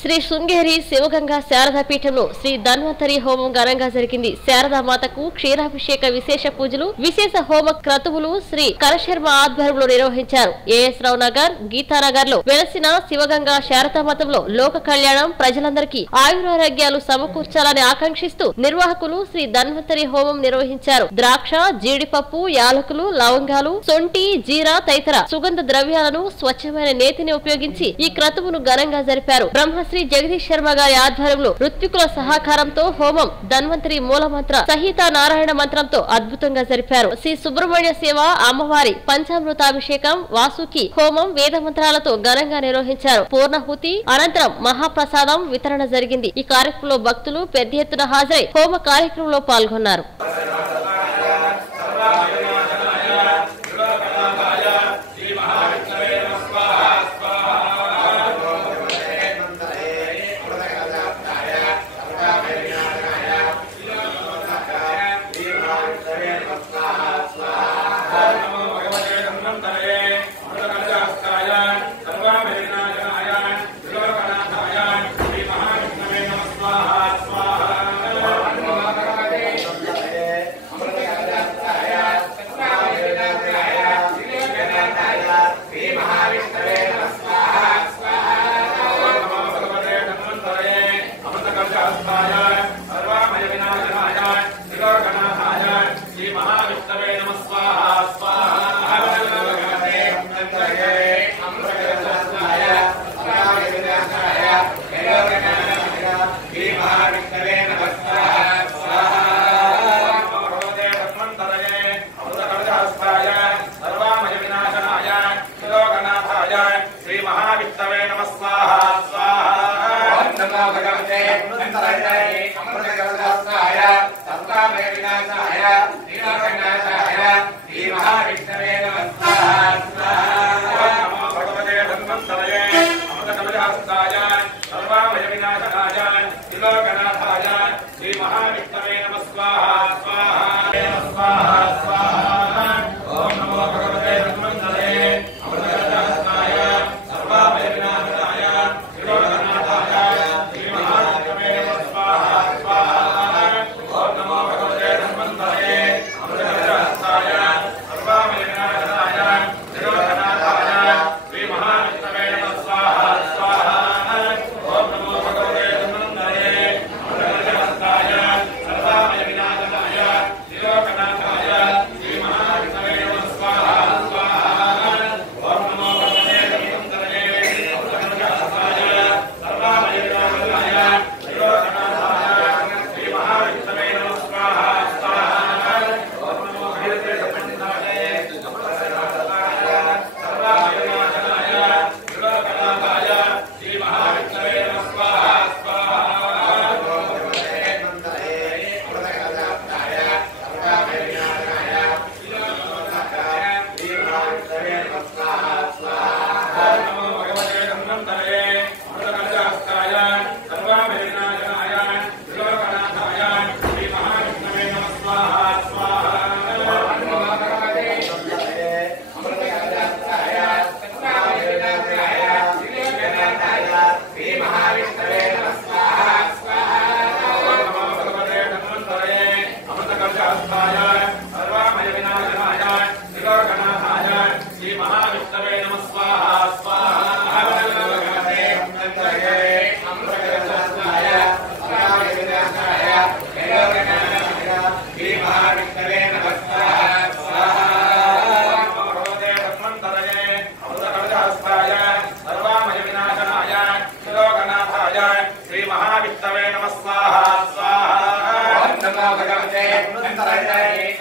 శ్రీ శృంగేరి శివగంగా శారదా పీఠంలో శ్రీ ధన్వంతరి హోమం ఘనంగా జరిగింది. శారదా మాతకు క్షీరాభిషేక విశేష పూజలు విశేష హోమ క్రతువులు శ్రీ కరశర్మ ఆధ్వర్యంలో నిర్వహించారు. ఏఎస్ రావు నగర్ గీతానగర్లో వెలసిన శివగంగా శారదా మతంలో లోక కళ్యాణం ప్రజలందరికీ ఆయురారోగ్యాలు సమకూర్చాలని ఆకాంక్షిస్తూ నిర్వాహకులు శ్రీ ధన్వంతరి హోమం నిర్వహించారు. ద్రాక్ష జీడిపప్పు యాలకులు లవంగాలు సొంటి జీరా తదితర సుగంధ ద్రవ్యాలను స్వచ్ఛమైన నేతిని ఉపయోగించి ఈ క్రతువును ఘనంగా జరిపారు. బ్రహ్మ బ్రహ్మశ్రీ జగదీష్ శర్మ గారి ఆధ్వర్యంలో ఋత్వికుల సహకారంతో హోమం ధన్వంతరి మూలమంత్ర సహిత నారాయణ మంత్రంతో అద్భుతంగా జరిపారు. శ్రీ సుబ్రహ్మణ్య సేవ అమ్మవారి పంచామృతాభిషేకం వాసుకి హోమం వేద మంత్రాలతో ఘనంగా నిర్వహించారు. పూర్ణహుతి అనంతరం మహాప్రసాదం వితరణ జరిగింది. ఈ కార్యక్రమంలో భక్తులు పెద్ద ఎత్తున హాజరై హోమ కార్యక్రమంలో పాల్గొన్నారు. Antaragare